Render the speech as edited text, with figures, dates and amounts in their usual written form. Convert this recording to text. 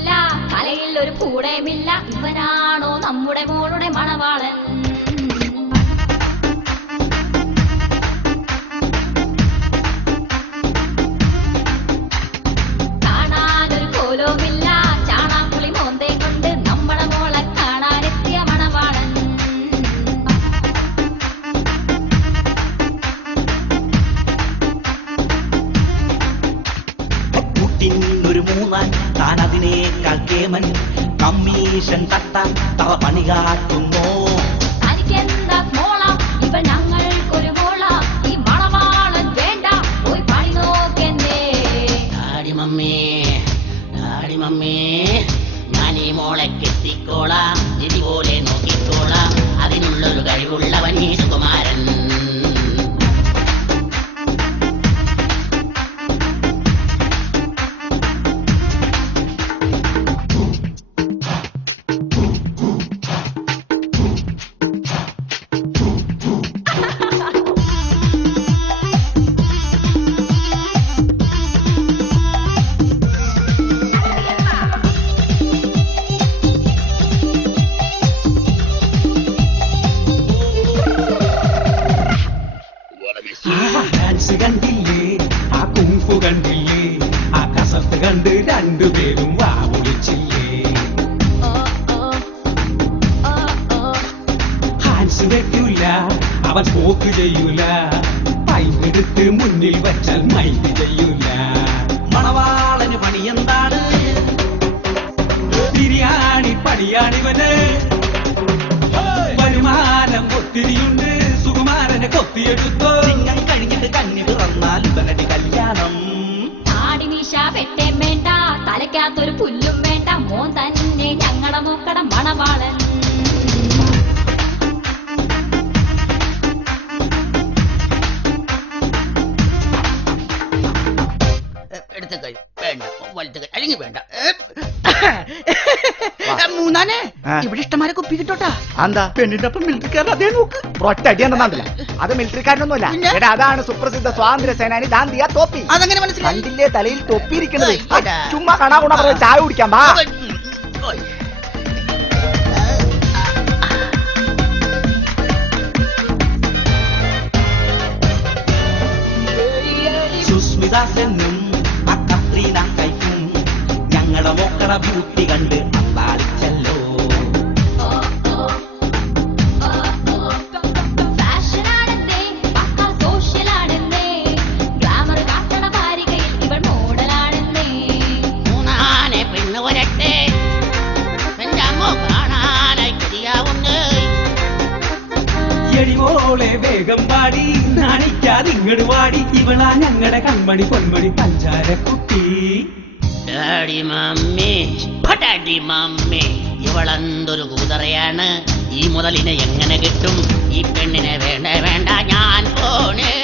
പോലുമില്ല, തലയിൽ ഒരു പൂടയുമില്ല. ഇവനാണോ നമ്മുടെ മോളുടെ മണവാളൻ? കാണാനൊരു കോലവുമില്ല, ചാണാക്കുളി മോന്തേ കൊണ്ട് നമ്മളെ മോളെ കാണാനെത്തിയ മണവാളൻ. ഒരു മൂന്നാൻ താൻ അതിനേക്കാൾ കേമൻ, കമ്മീഷൻ തട്ടാൻ തവ പണി കാട്ടുന്നു. തനിക്കെന്താ മോള, ഇവ ഞങ്ങൾക്കൊരു മോള, ഈ മണവാളൻ വേണ്ട, പോയി പണി നോക്കെന്നേ. ഡാഡി മമ്മേ ഞാൻ ഈ മോളെ കെട്ടിക്കോളാം, ഇതുപോലെ നോക്കിക്കോളാം. അതിനുള്ളൊരു കഴിവുള്ളവൻ ഈ സുകുമാരൻ. ഡാൻസ് കണ്ടില്ലേ, ആ കുംഫു കണ്ടില്ലേ, ആ കസത്ത് കണ്ട് രണ്ടുപേരും വാ വിളിച്ചില്ലേ. ഹാൻസ് വെക്കൂല, അവൻ പോക്ക് ചെയ്യൂല, പൈമെടുത്ത് മുന്നിൽ വച്ചാൽ മൈക്ക് ചെയ്യൂല. മണവാളന് പണി എന്താണ്? ബിരിയാണി പണിയാണിവന്, വരുമാനം ഒത്തിരിയുണ്ട്, സുകുമാരനെ കൊത്തിയെടുത്തോ. ചിങ്ങം കഴിഞ്ഞിട്ട് കന്നി പിറന്നാൽ ഇവനടി കല്യാണം. താടിമീശ വെട്ടേം വേണ്ട, തലയ്ക്കകത്തൊരു പുല്ലും വേണ്ട, മോൻ തന്നെ ഞങ്ങളെ നോക്കണം മണവാളൻ. എടുത്ത് കൈ വേണ്ട, വലുത് കൈ അല്ലെങ്കിൽ വേണ്ട. മൂന്നാനെ ഇവിടെ ഇഷ്ടമാരെ കുപ്പി കിട്ടോട്ടാ. എന്താ പെണ്ണിന്റെ ഒപ്പം മിലിറ്ററിക്കാരൻ അതേ നോക്ക് ഒറ്റ അടിയാണെന്നില്ല. അത് മിലിറ്ററിക്കാരനൊന്നുമല്ല, എടാ അതാണ് സുപ്രസിദ്ധ സ്വാതന്ത്ര്യ സേനാനി ദാന്തിയ തോപ്പി. അതെങ്ങനെ മനസ്സിലായി? കണ്ടില്ലേ തലയിൽ തൊപ്പിയിരിക്കുന്നത്? ചുമ്മാ കാണാ ഗുണ പറയാ, ചായ കുടിക്കാം വാ. സുസ്മിത സെന്നും അക്കത്രീന കൈക്കും ഞങ്ങളുടെ മോക്കട ബ്യൂട്ടി കണ്ട് അത്താളിച്ചല്ലോ. ഫാഷനാണെന്നേ, പക്കാ സോഷ്യലാണെന്നേ, ഗ്ലാമർ കാട്ടണ ഭാരികയിൽ ഇവൾ മോഡലാണെന്നേ. മൂന്നാനെ പെണ്ണ് വരട്ടെ, എന്റെ അമ്മ കാണാനായി കൊതിയാവുന്നേ. എടിമോളെ വേഗം പാടി, നാണിക്കാതിങ്ങട് വാടി, ഇവളാ ഞങ്ങളുടെ കൺമണി പൊന്മണി പഞ്ചാരക്കുട്ടി. Daddy mummy ഇവളെന്തൊരു കൂതറയാണ്. ഈ മുതലിനെ എങ്ങനെ കിട്ടും? ഈ പെണ്ണിനെ വേണ്ട വേണ്ട, ഞാൻ പോണേ.